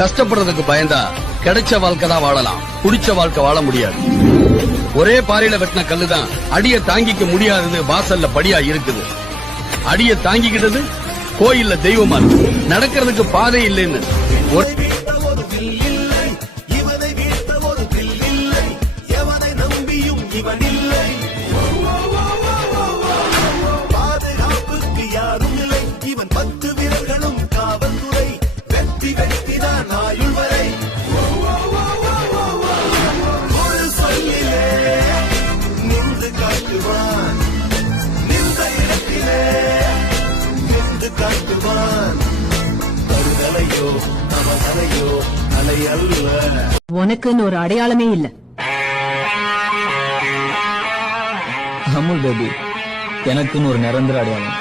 கஷ்டப்படுறதுக்கு பயந்தா கிடைச்ச வாழ்க்கை தான் வாழலாம், குடிச்ச வாழ்க்கை வாழ முடியாது. ஒரே பாறையில வெட்டின கல்லுதான் அடிய தாங்கிக்க முடியாதது வாசல்ல படியா இருக்குது. அடிய தாங்கிக்கிட்டது கோயில்ல தெய்வமா இருக்கு. நடக்கிறதுக்கு பாதை இல்லைன்னு பாதுகாப்புக்கு யாரும் இல்லை. இவன் 10 விரல்களும் காவல்துறை. வெற்றி வெற்றிதான் ஆயுள் வரை. ஒரு சொல்லிலே நின்று காட்டுவான், நின்ற இடத்திலே நின்று காட்டுவான். தருதலையோ அவதலையோ அலை அல்ல. உனக்குன்னு ஒரு அடையாளமே இல்ல. அமுல் பேபி, எனக்குன்னு ஒரு நிரந்தர அடையாளம்.